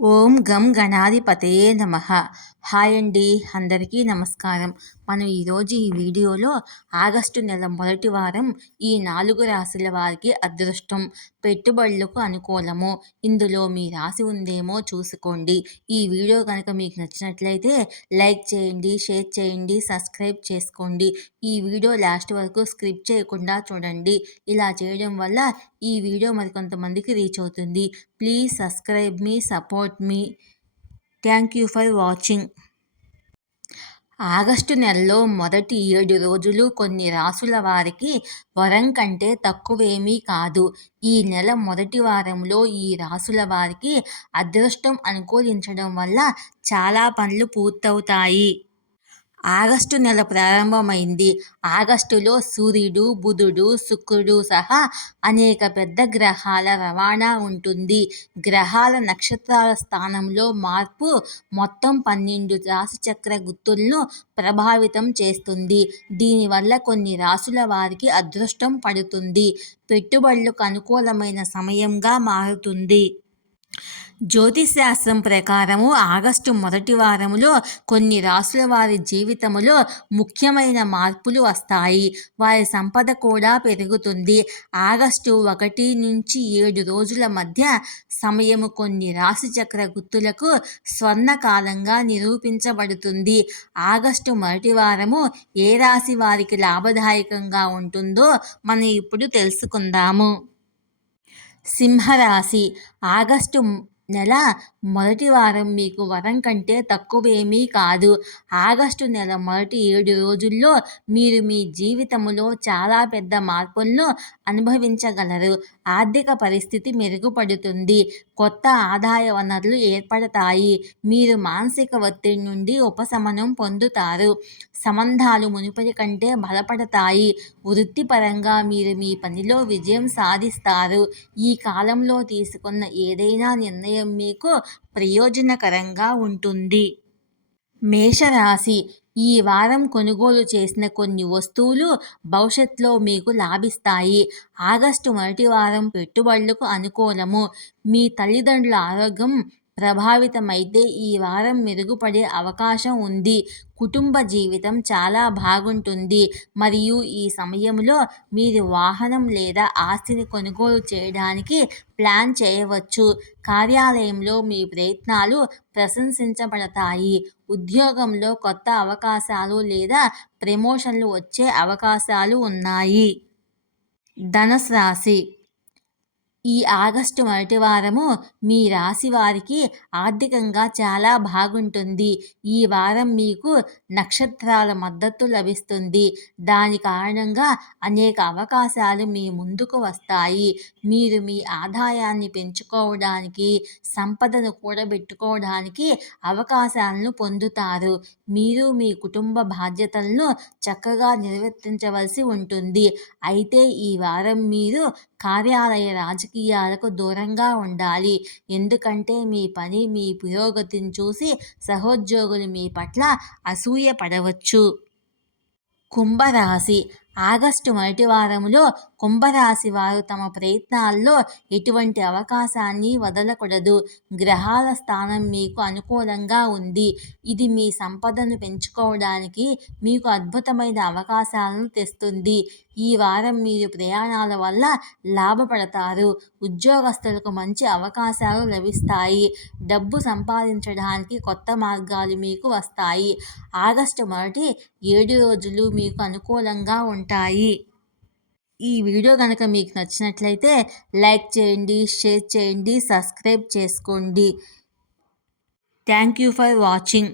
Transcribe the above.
ఓం గం గణాధిపతయే నమః. హాయ్ అండి, అందరికీ నమస్కారం. మనం ఈరోజు ఈ వీడియోలో ఆగస్టు నెల మొదటి వారం ఈ 4 రాశుల వారికి అదృష్టం, పెట్టుబడులకు అనుకూలము. ఇందులో మీ రాశి ఉందేమో చూసుకోండి. ఈ వీడియో కనుక మీకు నచ్చినట్లయితే లైక్ చేయండి, షేర్ చేయండి, సబ్స్క్రైబ్ చేసుకోండి. ఈ వీడియో లాస్ట్ వరకు స్కిప్ చేయకుండా చూడండి. ఇలా చేయడం వల్ల ఈ వీడియో మరికొంతమందికి రీచ్ అవుతుంది. Please subscribe me, support me. Thank you for watching. August నెలలో మొదటి 7 రోజులు కొన్ని రాసుల వారికి వరం కంటే తక్కువేమీ కాదు. ఈ నెల మొదటి వారంలో ఈ రాసుల వారికి అదృష్టం అనుకూలించడం వల్ల చాలా పనులు పూర్తవుతాయి. ఆగస్టు నెల ప్రారంభమైంది. ఆగస్టులో సూర్యుడు, బుధుడు, శుక్రుడు సహా అనేక పెద్ద గ్రహాల రవాణా ఉంటుంది. గ్రహాల నక్షత్రాల స్థానంలో మార్పు మొత్తం 12 రాశిచక్ర గుర్తులను ప్రభావితం చేస్తుంది. దీనివల్ల కొన్ని రాసుల వారికి అదృష్టం పడుతుంది. పెట్టుబడులకు అనుకూలమైన సమయంగా మారుతుంది. జ్యోతిశాస్త్రం ప్రకారము ఆగస్టు మొదటి వారంలో కొన్ని రాసుల వారి జీవితంలో ముఖ్యమైన మార్పులు వస్తాయి. వారి సంపద కూడా పెరుగుతుంది. ఆగస్టు 1 నుంచి 7 రోజుల మధ్య సమయము కొన్ని రాశి చక్ర గుర్తులకు స్వర్ణకాలంగా నిరూపించబడుతుంది. ఆగస్టు మొదటి వారము ఏ రాశి వారికి లాభదాయకంగా ఉంటుందో మనం ఇప్పుడు తెలుసుకుందాము. సింహరాశి. ఆగస్టు నెల మొదటి వారం మీకు వరం కంటే తక్కువేమీ కాదు. ఆగస్టు నెల మొదటి 7 రోజుల్లో మీరు మీ జీవితంలో చాలా పెద్ద మార్పులను అనుభవించగలరు. ఆర్థిక పరిస్థితి మెరుగుపడుతుంది. కొత్త ఆదాయ వనరులు ఏర్పడతాయి. మీరు మానసిక ఒత్తిడి నుండి ఉపశమనం పొందుతారు. సంబంధాలు మునుపటి కంటే బలపడతాయి. వృత్తిపరంగా మీరు మీ పనిలో విజయం సాధిస్తారు. ఈ కాలంలో తీసుకున్న ఏదైనా నిర్ణయం మీకు ప్రయోజనకరంగా ఉంటుంది. మేషరాశి. ఈ వారం కొనుగోలు చేసిన కొన్ని వస్తువులు భవిష్యత్తులో మీకు లాభిస్తాయి. ఆగస్టు మొదటి వారం పెట్టుబడులకు అనుకూలము. మీ తల్లిదండ్రుల ఆరోగ్యం ప్రభావితమైతే ఈ వారం మెరుగుపడే అవకాశం ఉంది. కుటుంబ జీవితం చాలా బాగుంటుంది మరియు ఈ సమయంలో మీరు వాహనం లేదా ఆస్తిని కొనుగోలు చేయడానికి ప్లాన్ చేయవచ్చు. కార్యాలయంలో మీ ప్రయత్నాలు ప్రశంసించబడతాయి. ఉద్యోగంలో కొత్త అవకాశాలు లేదా ప్రమోషన్లు వచ్చే అవకాశాలు ఉన్నాయి. ధనుసు రాశి. ఈ ఆగస్టు మొదటి వారము మీ రాశి వారికి ఆర్థికంగా చాలా బాగుంటుంది. ఈ వారం మీకు నక్షత్రాల మద్దతు లభిస్తుంది. దాని కారణంగా అనేక అవకాశాలు మీ ముందుకు వస్తాయి. మీరు మీ ఆదాయాన్ని పెంచుకోవడానికి, సంపదను కూడబెట్టుకోవడానికి అవకాశాలను పొందుతారు. మీరు మీ కుటుంబ బాధ్యతలను చక్కగా నిర్వర్తించవలసి ఉంటుంది. అయితే ఈ వారం మీరు కార్యాలయ రాజకీయాలకు దూరంగా ఉండాలి. ఎందుకంటే మీ పని, మీ పురోగతిని చూసి సహోద్యోగులు మీ పట్ల అసూయ పడవచ్చు. కుంభరాశి. ఆగస్టు మొదటి వారంలో కుంభరాశి వారు తమ ప్రయత్నాల్లో ఎటువంటి అవకాశాన్ని వదలకూడదు. గ్రహాల స్థానం మీకు అనుకూలంగా ఉంది. ఇది మీ సంపదను పెంచుకోవడానికి మీకు అద్భుతమైన అవకాశాలను తెస్తుంది. ఈ వారం మీరు ప్రయాణాల వల్ల లాభపడతారు. ఉద్యోగస్తులకు మంచి అవకాశాలు లభిస్తాయి. డబ్బు సంపాదించడానికి కొత్త మార్గాలు మీకు వస్తాయి. ఆగస్టు మొదటి 7 రోజులు మీకు అనుకూలంగా ఉంటాయి. ఈ వీడియో కనుక మీకు నచ్చినట్లయితే లైక్ చేయండి, షేర్ చేయండి, సబ్స్క్రైబ్ చేసుకోండి. Thank you for watching.